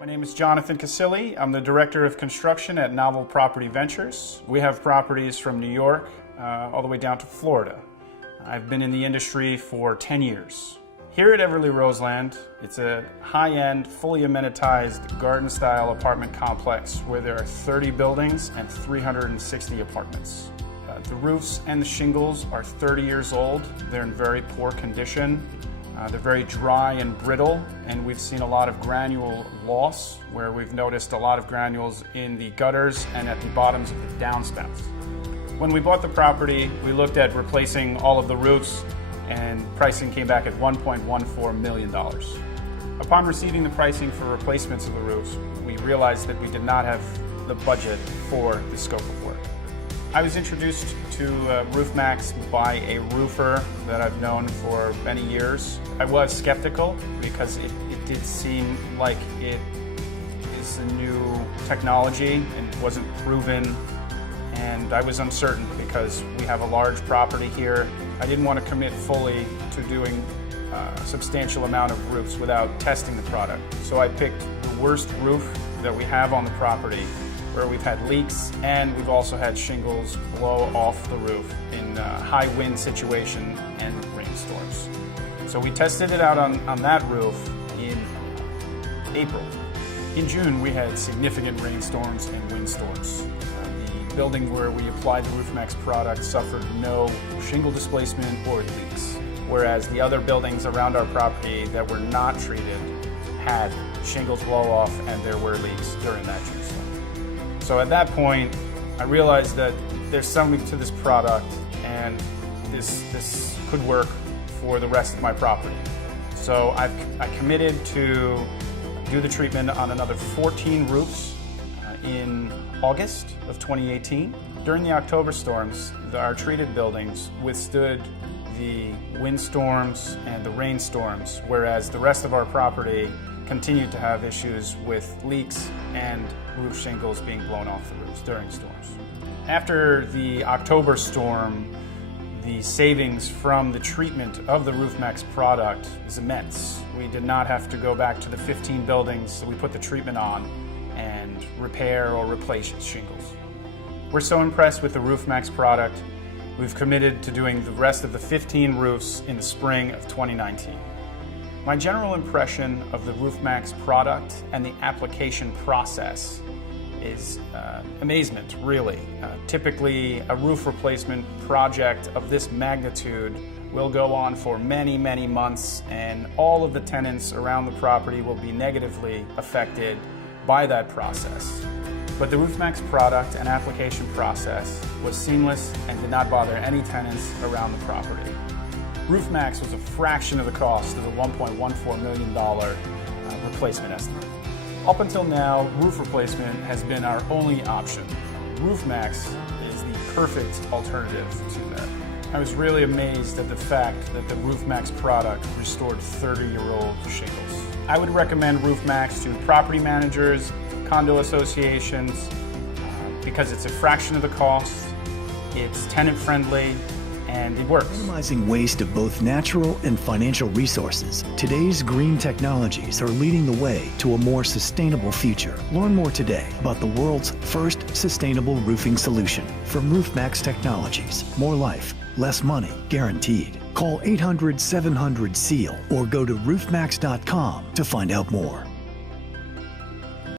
My name is Jonathan Casilli. I'm the Director of Construction at Novel Property Ventures. We have properties from New York all the way down to Florida. I've been in the industry for 10 years. Here at Everly Roseland, it's a high-end, fully amenitized garden-style apartment complex where there are 30 buildings and 360 apartments. The roofs and the shingles are 30 years old. They're in very poor condition. They're very dry and brittle, and we've seen a lot of granule loss, where we've noticed a lot of granules in the gutters and at the bottoms of the downstems. When we bought the property, we looked at replacing all of the roofs, and pricing came back at $1.14 million. Upon receiving the pricing for replacements of the roofs, we realized that we did not have the budget for the scope of work. I was introduced to Roof Maxx by a roofer that I've known for many years. I was skeptical because it did seem like it is a new technology and wasn't proven, and I was uncertain because we have a large property here. I didn't want to commit fully to doing a substantial amount of roofs without testing the product. So I picked the worst roof that we have on the property, where we've had leaks and we've also had shingles blow off the roof in high wind situation and rainstorms. So we tested it out on that roof in April. In June, we had significant rainstorms and windstorms. The building where we applied the Roof Maxx product suffered no shingle displacement or leaks, whereas the other buildings around our property that were not treated had shingles blow off and there were leaks during that June storm. So at that point, I realized that there's something to this product and this could work for the rest of my property. So I committed to do the treatment on another 14 roofs in August of 2018. During the October storms, our treated buildings withstood the windstorms and the rainstorms, whereas the rest of our property continued to have issues with leaks and roof shingles being blown off the roofs during storms. After the October storm, the savings from the treatment of the Roof Maxx product is immense. We did not have to go back to the 15 buildings that we put the treatment on and repair or replace shingles. We're so impressed with the Roof Maxx product, we've committed to doing the rest of the 15 roofs in the spring of 2019. My general impression of the Roof Maxx product and the application process is amazement, really. Typically, a roof replacement project of this magnitude will go on for many, many months, and all of the tenants around the property will be negatively affected by that process. But the Roof Maxx product and application process was seamless and did not bother any tenants around the property. Roof Maxx was a fraction of the cost of the $1.14 million replacement estimate. Up until now, roof replacement has been our only option. Roof Maxx is the perfect alternative to that. I was really amazed at the fact that the Roof Maxx product restored 30-year-old shingles. I would recommend Roof Maxx to property managers, condo associations, because it's a fraction of the cost, it's tenant-friendly, and it works. Minimizing waste of both natural and financial resources, today's green technologies are leading the way to a more sustainable future. Learn more today about the world's first sustainable roofing solution from Roof Maxx Technologies. More life, less money, guaranteed. Call 800-700-SEAL or go to roofmax.com to find out more.